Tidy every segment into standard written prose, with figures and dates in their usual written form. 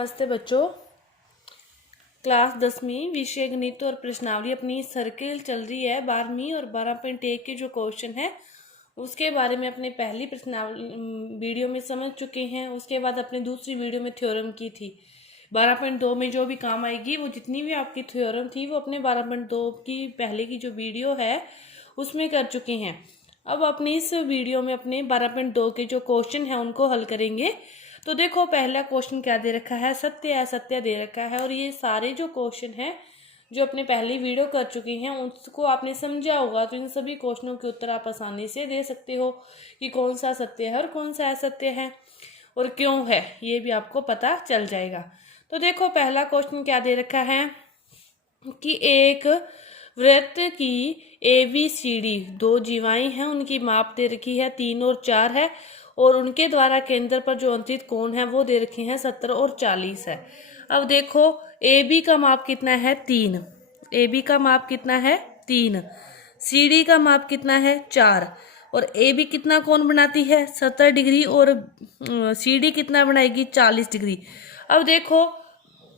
नमस्ते बच्चों। क्लास 10वीं विषय गणित और प्रश्नावली अपनी सर्किल चल रही है 12वीं और 12.1 के जो क्वेश्चन है उसके बारे में अपने पहली प्रश्नावली वीडियो में समझ चुके हैं। उसके बाद अपनी दूसरी वीडियो में थ्योरम की थी। 12.2 में जो भी काम आएगी वो जितनी भी आपकी थ्योरम थी वो अपने 12.2 की पहले की जो वीडियो है उसमें कर चुके हैं। अब अपनी इस वीडियो में अपने 12.2 के जो क्वेश्चन है उनको हल करेंगे। तो देखो पहला क्वेश्चन क्या दे रखा है, सत्य असत्य दे रखा है। और ये सारे जो क्वेश्चन हैं जो अपने पहली वीडियो कर चुकी हैं उसको आपने समझा होगा, तो इन सभी क्वेश्चनों के उत्तर आप आसानी से दे सकते हो कि कौन सा सत्य है और कौन सा असत्य है और क्यों है, ये भी आपको पता चल जाएगा। तो देखो पहला क्वेश्चन क्या दे रखा है कि एक वृत्त की ABCD दो जीवाएं हैं, उनकी माप दे रखी है 3 और 4 है और उनके द्वारा केंद्र पर जो अंतरित कोण है वो दे रखे हैं 70 और 40 है। अब देखो AB का माप कितना है 3, AB का माप कितना है 3, CD का माप कितना है 4 और AB कितना कोण बनाती है 70 डिग्री और CD कितना बनाएगी 40 डिग्री। अब देखो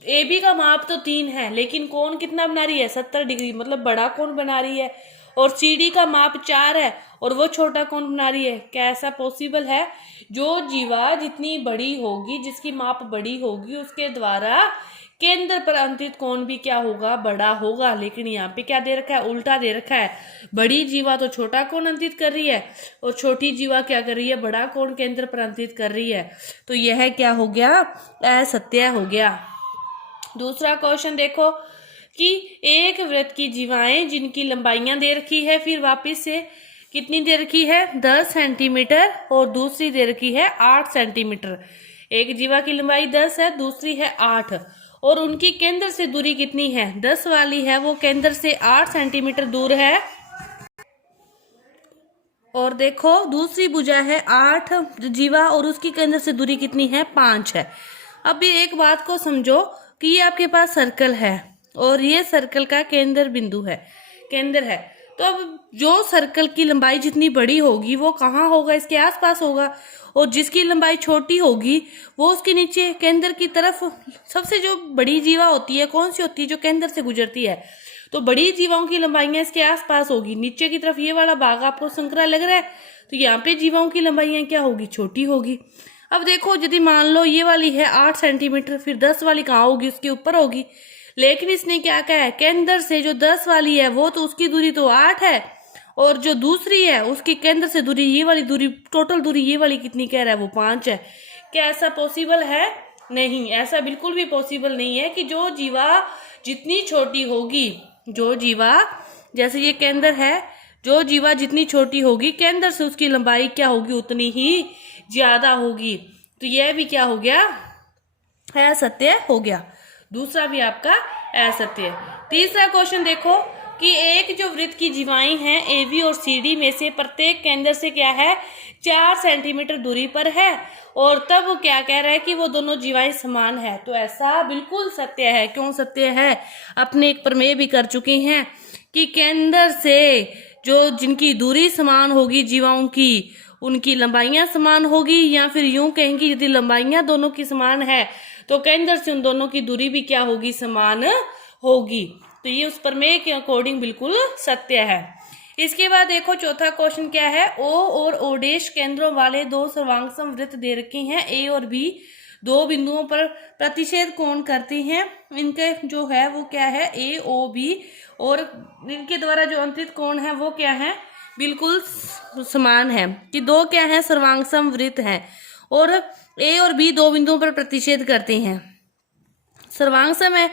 AB का माप तो 3 है लेकिन कोण कितना बना रही है 70 डिग्री, मतलब बड़ा कोण बना रही है। और CD का माप 4 है और वो छोटा कोण बना रही है। क्या ऐसा पॉसिबल है? जो जीवा जितनी बड़ी होगी, जिसकी माप बड़ी होगी, उसके द्वारा केंद्र पर अंतरित कोण भी क्या होगा, बड़ा होगा। लेकिन यहाँ पे क्या दे रखा है, उल्टा दे रखा है। बड़ी जीवा तो छोटा कोण अंतरित कर रही है और छोटी जीवा क्या कर रही है, बड़ा कोण केंद्र पर अंतरित कर रही है। तो यह क्या हो गया, असत्य हो गया। दूसरा क्वेश्चन देखो कि एक वृत्त की जीवाएं जिनकी लंबाइयां दे रखी है, फिर वापस से कितनी दे रखी है 10 सेंटीमीटर और दूसरी दे रखी है 8 सेंटीमीटर। एक जीवा की लंबाई 10 है, दूसरी है 8 और उनकी केंद्र से दूरी कितनी है, 10 वाली है वो केंद्र से 8 सेंटीमीटर दूर है। और देखो दूसरी भुजा है 8 जीवा और उसकी केंद्र से दूरी कितनी है 5 है। अब ये एक बात को समझो कि ये आपके पास सर्कल है और ये सर्कल का केंद्र बिंदु है, केंद्र है। तो अब जो सर्कल की लंबाई जितनी बड़ी होगी वो कहाँ होगा, इसके आसपास होगा। और जिसकी लंबाई छोटी होगी वो उसके नीचे केंद्र की तरफ। सबसे जो बड़ी जीवा होती है कौन सी होती है, जो केंद्र से गुजरती है। तो बड़ी जीवाओं की लंबाइयां इसके आसपास होगी, नीचे की तरफ ये वाला भाग आपको संकरा लग रहा है तो यहाँ पे जीवाओं की लंबाइयां क्या होगी, छोटी होगी। अब देखो यदि मान लो ये वाली है 8 सेंटीमीटर, फिर 10 वाली कहाँ होगी, उसके ऊपर होगी। लेकिन इसने क्या कहा है, केंद्र से जो 10 वाली है वो तो उसकी दूरी तो 8 है और जो दूसरी है उसकी केंद्र से दूरी, ये वाली दूरी, टोटल दूरी ये वाली कितनी कह रहा है, वो 5 है। क्या ऐसा पॉसिबल है? नहीं, ऐसा बिल्कुल भी पॉसिबल नहीं है कि जो जीवा जितनी छोटी होगी, जो जीवा जैसे ये केंद्र है, जो जीवा जितनी छोटी होगी केंद्र से उसकी लंबाई क्या होगी, उतनी ही ज्यादा होगी। तो यह भी क्या हो गया, असत्य हो गया। दूसरा भी आपका असत्य। तीसरा क्वेश्चन देखो कि एक जो वृत्त की जीवाएं हैं AB और CD में से प्रत्येक केंद्र से क्या है 4 सेंटीमीटर दूरी पर है और तब वो क्या कह रहा है कि वो दोनों जीवाएं समान है। तो ऐसा बिल्कुल सत्य है। क्यों सत्य है, अपने एक प्रमेय भी कर चुके हैं कि केंद्र से जो जिनकी दूरी समान होगी जीवाओं की, उनकी लंबाइयां समान होगी। या फिर यूं कहेंगे यदि लंबाइयां दोनों की समान है तो केंद्र से उन दोनों की दूरी भी क्या होगी, समान होगी। तो ये उस प्रमेय के अकॉर्डिंग बिल्कुल सत्य है। इसके बाद देखो चौथा क्वेश्चन क्या है, O और O' केंद्रों वाले दो सर्वांगसम वृत्त दे रखे हैं A और B, दो बिंदुओं पर प्रतिच्छेद कोण करते हैं। इनके जो है वो क्या है AOB और इनके द्वारा जो अंतरित कोण है वो क्या है, बिल्कुल समान है। कि दो क्या है, सर्वांगसम वृत्त हैं और A और B दो बिंदुओं पर प्रतिच्छेद करते हैं। सर्वांगसम है,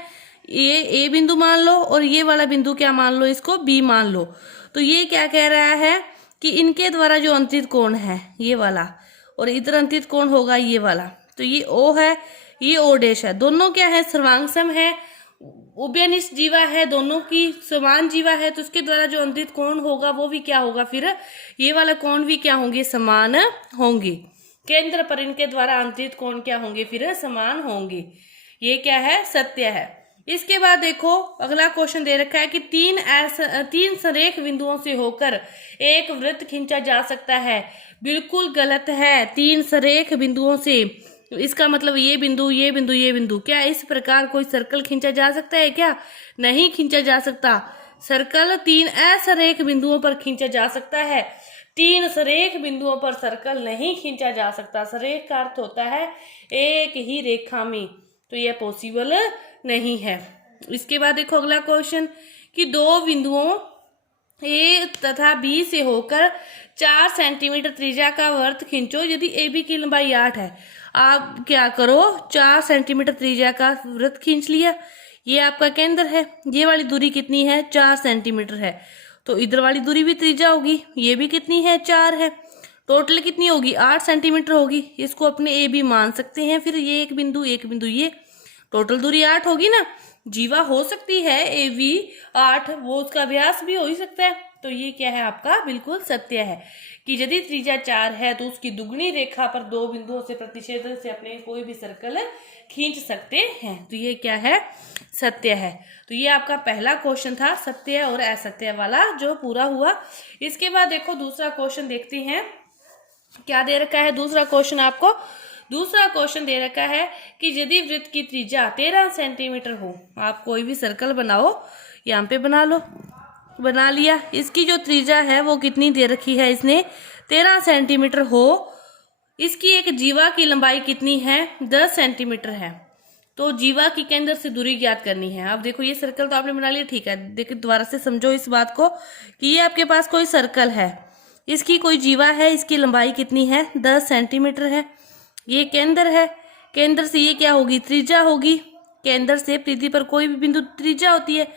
ये A बिंदु मान लो और ये वाला बिंदु क्या मान लो, इसको B मान लो। तो ये क्या कह रहा है कि इनके द्वारा जो अंतरित कोण है ये वाला और इधर अंतरित कोण होगा ये वाला। तो ये O है, ये O' है, दोनों क्या है, सर्वांगसम है, उभयनिष्ठ जीवा है, दोनों की समान जीवा है। तो उसके द्वारा जो अंतरित कोण होगा वो भी क्या होगा, फिर ये वाला कोण भी क्या होंगे, समान होंगे। केंद्र पर इनके द्वारा अंतरित कोण क्या होंगे, फिर समान होंगे। ये क्या है, सत्य है। इसके बाद देखो अगला क्वेश्चन दे रखा है कि तीन संरेख बिंदुओं से होकर एक वृत्त खींचा जा सकता है। बिल्कुल गलत है। तीन संरेख बिंदुओं से इसका मतलब ये बिंदु, ये बिंदु, ये बिंदु। क्या इस प्रकार कोई सर्कल खींचा जा सकता है क्या? नहीं खींचा जा सकता। सर्कल 3 असरेख बिंदुओं पर खींचा जा सकता है, 3 सरेख बिंदुओं पर सर्कल नहीं खींचा जा सकता। सरेख का अर्थ होता है एक ही रेखा में, तो यह पॉसिबल नहीं है। इसके बाद देखो अगला क्वेश्चन कि दो बिंदुओं ए तथा बी से होकर 4 सेंटीमीटर त्रिज्या का वृत्त खींचो। यदि ए बी की लंबाई 8 है, आप क्या करो, 4 सेंटीमीटर त्रिज्या का वृत्त खींच लिया। ये आपका केंद्र है, ये वाली दूरी कितनी है? 4 सेंटीमीटर है। तो इधर वाली दूरी भी त्रिज्या होगी, ये भी कितनी है? 4 है। टोटल कितनी होगी? 8 सेंटीमीटर होगी। इसको अपने ए बी मान सकते हैं। फिर ये एक बिंदु, ये टोटल दूरी 8 होगी ना। जीवा हो सकती है ए बी 8, वो उसका व्यास भी हो ही सकता है। तो ये क्या है आपका? बिल्कुल सत्य है कि यदि त्रिज्या 4 है तो उसकी दुगनी रेखा पर दो बिंदुओं से प्रतिच्छेदन से अपने कोई भी सर्कल खींच सकते हैं। तो ये क्या है? सत्य है। तो ये आपका पहला क्वेश्चन था, सत्य और असत्य वाला, जो पूरा हुआ। इसके बाद देखो दूसरा क्वेश्चन देखते हैं क्या दे रखा है। दूसरा क्वेश्चन आपको दे रखा है कि यदि वृत्त की त्रिज्या 13 सेंटीमीटर हो, आप कोई भी सर्कल बनाओ, यहाँ पे बना लो, बना लिया। इसकी जो त्रिज्या है वो कितनी दे रखी है इसने? 13 सेंटीमीटर हो। इसकी एक जीवा की लंबाई कितनी है? 10 सेंटीमीटर है। तो जीवा की केंद्र से दूरी ज्ञात करनी है। अब देखो ये सर्कल तो आपने बना लिया, ठीक है। देखिए दोबारा से समझो इस बात को कि ये आपके पास कोई सर्कल है, इसकी कोई जीवा है, इसकी लंबाई कितनी है? 10 सेंटीमीटर है। ये केंद्र है, केंद्र से ये क्या होगी? त्रिज्या होगी। केंद्र से परिधि पर कोई भी बिंदु त्रिज्या होती है,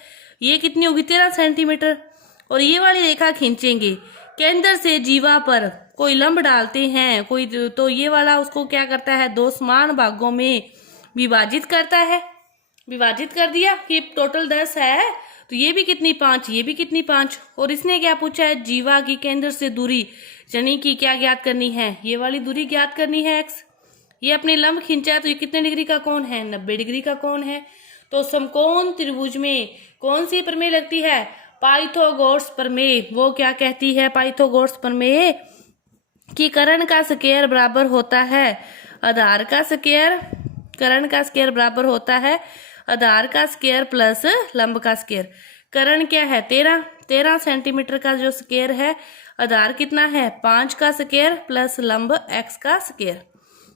ये कितनी होगी? 13 सेंटीमीटर। और ये वाली रेखा खींचेंगे, केंद्र से जीवा पर कोई लंब डालते हैं कोई, तो ये वाला उसको क्या करता है? 2 समान भागों में विभाजित करता है। विभाजित कर दिया कि टोटल 10 है, तो ये भी कितनी? 5, ये भी कितनी? 5। और इसने क्या पूछा है? जीवा की केंद्र से दूरी, यानी कि क्या ज्ञात करनी है? ये वाली दूरी ज्ञात करनी है, x। ये अपने लंब खींचा है, तो ये कितने डिग्री का कोण है? 90 डिग्री का कोण है। तो समकोण त्रिभुज में कौन सी प्रमेय लगती है? पाइथागोरस प्रमेय। वो क्या कहती है? पाइथागोरस प्रमेय कि कर्ण का स्क्वायर बराबर होता है आधार का स्क्वायर। कर्ण का स्क्वायर बराबर होता है आधार का स्क्वायर प्लस लंब का स्क्वायर। कर्ण क्या है? 13 सेंटीमीटर का जो स्क्वायर है, आधार कितना है? 5 का स्क्वायर प्लस लंब x का स्क्वायर,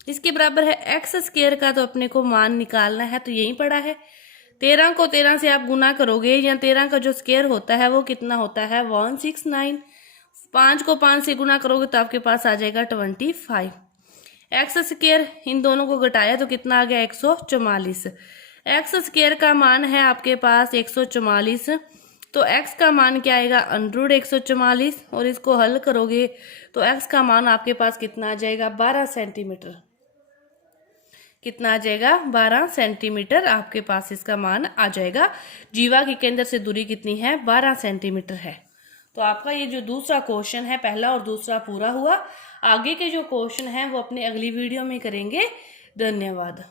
इसके बराबर है x स्क्वायर का। तो अपने को मान निकालना है, तो यही पड़ा है। 13 को 13 से आप गुना करोगे, या 13 का जो स्क्वायर होता है वो कितना होता है? 169। 5 को 5 से गुना करोगे तो आपके पास आ जाएगा 25। एक्स स्क्वायर, इन दोनों को घटाया तो कितना आ गया? 144। एक्स स्क्वायर का मान है आपके पास 144, तो एक्स का मान क्या आएगा? √144। और इसको हल करोगे तो एक्स का मान आपके पास कितना आ जाएगा? 12 सेंटीमीटर। कितना आ जाएगा? 12 सेंटीमीटर आपके पास इसका मान आ जाएगा। जीवा के केंद्र से दूरी कितनी है? 12 सेंटीमीटर है। तो आपका ये जो दूसरा क्वेश्चन है, पहला और दूसरा पूरा हुआ। आगे के जो क्वेश्चन है वो अपने अगली वीडियो में करेंगे। धन्यवाद।